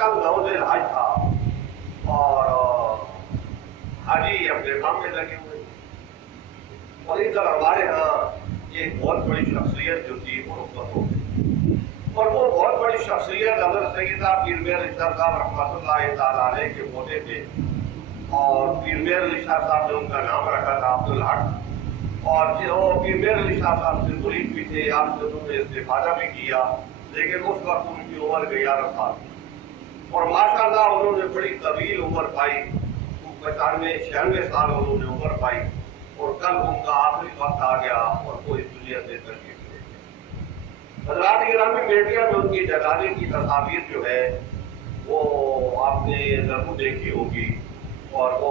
कल 9 दिन हज था और हाजी अपने काम में लगे हुए, और इधर हमारे यहाँ एक बहुत बड़ी शख्सियत जो थी वो रुखसत हो गई, और वो बहुत बड़ी शख्सियत हज़रत सैयदा पीर मेहर अली शाह साहब रहमतुल्लाह तआला अलैह के पोते थे, और पीर मेहर अली शाह साहब ने उनका नाम रखा था अब्दुल हक, और पीर मेहर अली शाह साहब से मुरीद भी थे, आपसे उन्होंने इस्तिफादा भी किया, लेकिन उस वक्त उनकी उम्र 11 साल, और माशाअल्लाह उन्होंने बड़ी तवील उम्र पाई, 95-96 साल उन्होंने उम्र पाई, और कल उनका आखिरी वक्त आ गया और वो इस दुनिया से तशरीफ ले गए। हज़रात गिरामी, मीडिया में उनकी जनाजे की तस्वीर जो है वो आपने जरूर देखी होगी, और वो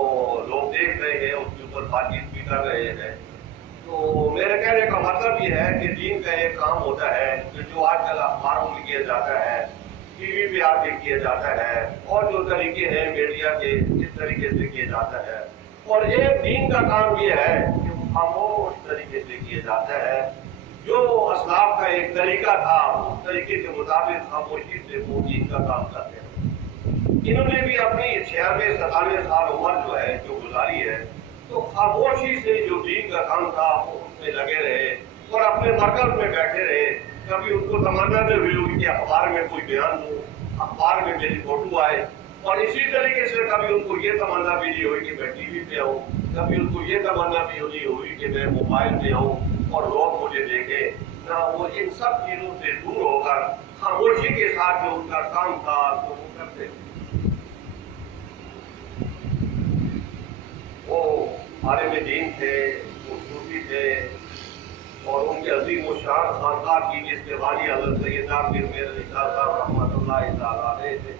लोग देख रहे हैं, उसके ऊपर बातचीत भी कर रहे हैं। तो मेरे कहने का मतलब ये है कि दीन का एक काम होता है कि जो आजकल अखबारों में किया जाता है, टीवी पे आके किया जाता है, और जो तरीके हैं मीडिया के इस तरीके से किया जाता है, और एक दीन का काम ये है कि वो खामोश तरीके से किया जाता है। जो असलाफ का एक तरीका था उस तरीके के मुताबिक खामोशी से वो दीन का काम करते हैं। इन्होंने भी अपनी 96-97 साल उम्र जो है जो गुजारी है, तो खामोशी से जो दीन का काम था वो उसमें लगे रहे और अपने मरकज में बैठे रहे। कभी उनको तमन्ना नहीं हुई होगी कि अखबार में कोई बयान दूं, अखबार में मेरी फोटो आए, और इसी तरीके से कभी उनको ये तमन्ना भी नहीं हुई कि मैं टीवी पे आऊँ, कभी उनको ये तमन्ना भी नहीं हुई कि मैं मोबाइल पे आऊँ और लोग मुझे देखें ना। वो इन सब चीजों से दूर होकर खामोशी के साथ जो उनका काम था वो करते थे। वो आलिम दीन थे, वो सूफी थे, और उनके अजीम व शान खानदान की जिसके वाली हज़रत सैयदा पीर मेहर अली शाह साहब रहमतुल्लाह तआला अलैह थे,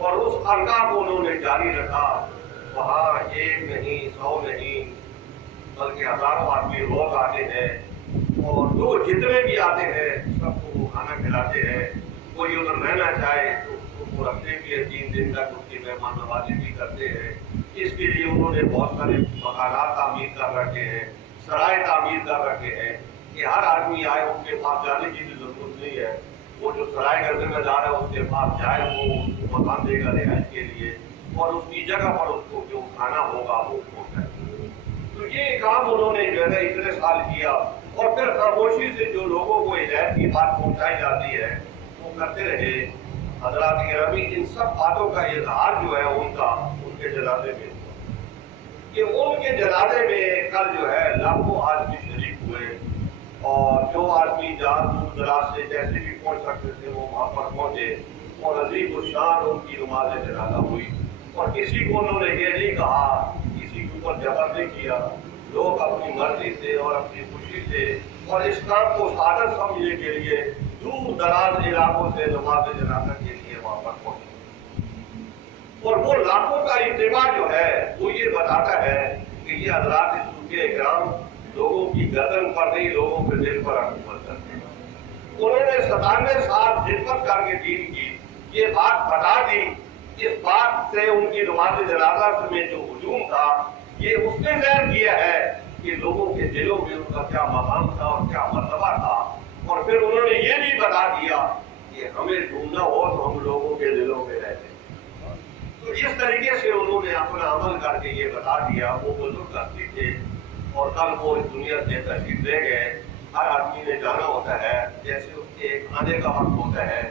और उस खानदान को उन्होंने जारी रखा। वहाँ एक नहीं 100 नहीं बल्कि हजारों आदमी रोज आते हैं, और जो जितने भी आते हैं सबको वो खाना खिलाते हैं। कोई उधर रहना चाहे तो उसको रखते भी है, 3 दिन तक उसकी मेहमान नवाजी भी करते हैं। इसके लिए उन्होंने बहुत सारे मकानात तामीर कर रखे हैं, सराय तामीर कर रखे हैं कि हर आदमी आए, उनके पास जाने की भी जरूरत नहीं है। वो जो सराय का जिम्मेदार है उसके पास जाए, वो उसको मकान देगा रिहाइश के लिए, और उसकी जगह पर उसको जो खाना होगा वो पहुंचाए। तो ये काम उन्होंने जो है इतने साल किया, और फिर खामोशी से जो लोगों को हिदायत की बात पहुंचाई जाती है वो करते रहे। हज़रात गिरामी, इन सब बातों का इजहार जो है उनके जनाजे में, कि उनके जनाजे में कल जो है लाखों आदमी शरीक हुए, और जो आदमी जहाँ दूर दराज से जैसे भी पहुंच सकते थे वो वहाँ पर पहुंचे, और अजीम शान उनकी नमाज जनाजा हुई। और किसी को उन्होंने ये नहीं कहा, किसी के ऊपर जबर नहीं किया, लोग अपनी मर्जी से और अपनी खुशी से और इस काम को सादर समझने के लिए दूर दराज इलाकों से नमाज जनाजा के लिए वहाँ पर पहुंचे। और वो लाखों का इज्तिमा जो है वो ये बताता है कि ये हज़रात सूफी इकराम लोगों की गर्दन पर नहीं, लोगों के दिल पर हुकूमत करते हैं। उन्होंने 97 साल खिदमत करके दीन की ये बात बता दी। इस बात से उनकी नमाज जनाजा में जो हुजूम था ये उसने ज़ाहिर किया है कि लोगों के दिलों में उनका क्या मकाम था और क्या मर्तबा था। और फिर उन्होंने ये भी बता दिया कि हमें ढूंढना हो तो हम लोगों के दिलों में रहते। तो इस तरीके से उन्होंने अपना अमल करके ये बता दिया। वो बुजुर्ग हस्ती थे और कल वो इस दुनिया से तशरीफ ले गए। हर आदमी ने जाना होता है, जैसे उसके आने का वक्त होता है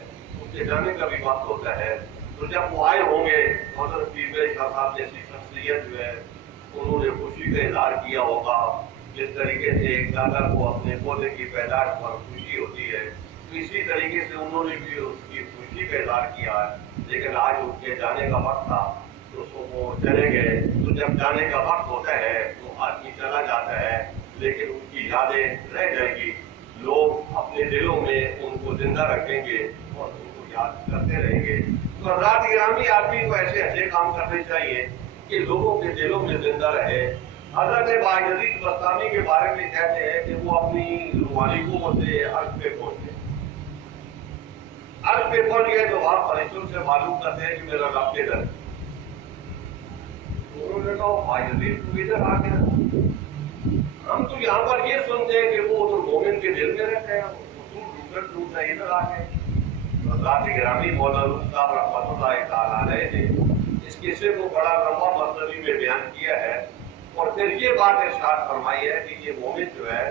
उसके जाने का भी वक्त होता है। तो जब वो आए होंगे हज़रत पीर मेहर अली शाह साहब जैसी शख्सियत जो है उन्होंने खुशी का इजहार किया होगा। जिस तरीके से एक दादा को अपने पोते की पैदाइश पर खुशी होती है, तो इसी तरीके से उन्होंने भी उसकी खुशी का इजहार किया है। लेकिन आज उनके जाने का वक्त था तो वो चले गए। तो जब जाने का वक्त होता है तो आदमी चला जाता है, लेकिन उनकी यादें रह जाएगी। लोग अपने दिलों में उनको जिंदा रखेंगे और उनको याद करते रहेंगे। तो हज़रात गिरामी, आदमी को ऐसे अच्छे काम करने चाहिए कि लोगों के दिलों में जिंदा रहे। हज़रत बायज़ीद बस्तामी के बारे में कहते हैं कि वो अपनी रूहानी क़ुव्वत से अर्श पे पहुंचे। अर्श पे पहुंच गए तो वहां फरिश्तों से मालूम करते हैं कि मेरा रब किधर है। उन्होंने कहा बायज़ीद तू इधर आ गया, हम तो यहाँ पर ये सुनते हैं कि वो तो मोमिन के दिल में रहते हैं, तू ढूंढना इधर आ गए। حضرات گرامی مولانا صاحب رحمۃ اللہ تعالیٰ علیہ نے اس قصے کو بڑا لمبا مصنوی میں بیان کیا ہے اور پھر یہ بات ارشاد فرمائی ہے کہ یہ مومن جو ہے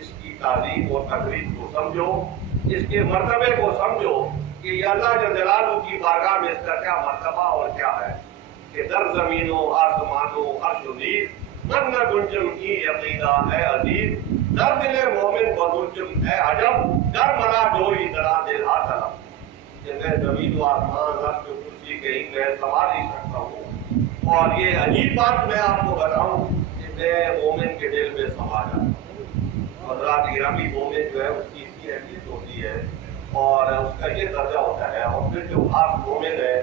اس کی تعظیم اور تقریب کو سمجھو، اس کے مرتبے کو سمجھو کہ یہ اللہ جل جلالہ کی بارگاہ میں اس کا کیا مرتبہ اور کیا ہے کہ در زمینوں آسمانوں عرش و نیز من نہ گنجم کی عقیدہ اے عزیز، در دل مومن بگنجم اے عجب، در منا ڈوئی درا دل آتلم، کہ میں زمین و آسمان عرش و کرسی کہیں میں سنبھال نہیں سکتا ہوں، اور یہ عجیب بات میں آپ کو بتاؤں کہ میں مومن کے دل میں سما جاتا ہوں۔ حضرات گرامی مومن جو ہے اس کی اتنی اہمیت ہوتی ہے اور اس کا یہ درجہ ہوتا ہے، اور پھر جو خاص مومن ہے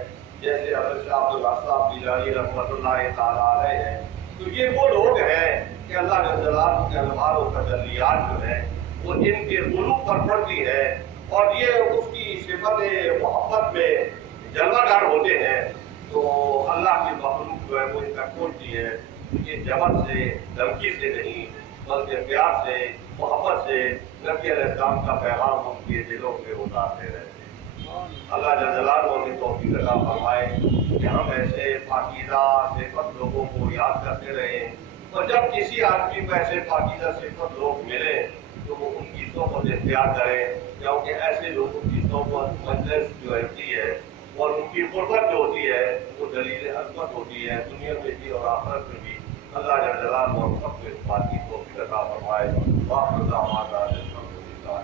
جیسے حضرت شاہ عبداللہ صاحب گیلانی رحمۃ اللہ تعالیٰ علیہ ہیں، تو یہ وہ لوگ ہیں کہ اللہ جل جلالہ کے انوار و تجلیات جو ہیں وہ ان کے قلوب پر پڑتی ہے اور یہ اس کی صفت محبت میں جلوہ گر ہوتے ہیں، تو اللہ کی مخلوق جو ہے وہ ان کا کھولتی ہے، یہ جبر سے دھمکی سے نہیں بلکہ پیار سے محبت سے نبی علیہ السلام کا پیغام ان کے دلوں پہ اتارتے رہتے ہیں۔ اللہ جل جلالہ ہمیں توفیق عطا فرمائے کہ ہم ایسے پاکیزہ صفت لوگوں کو یاد کرتے رہیں، اور جب کسی آدمی کو ایسے پاکیزہ صفت لوگ ملیں تو وہ ان کی صحبت اختیار کریں، کیونکہ ایسے لوگوں کی صحبت مجلس جو ہوتی ہے اور ان کی قربت جو ہوتی ہے وہ دلیل عظمت ہوتی ہے دنیا میں بھی اور آخرت میں بھی۔ اللہ جل جلالہ ہم سب کو اس بات کی توفیق عطا فرمائے۔ وآخر دعوانا الحمدللہ۔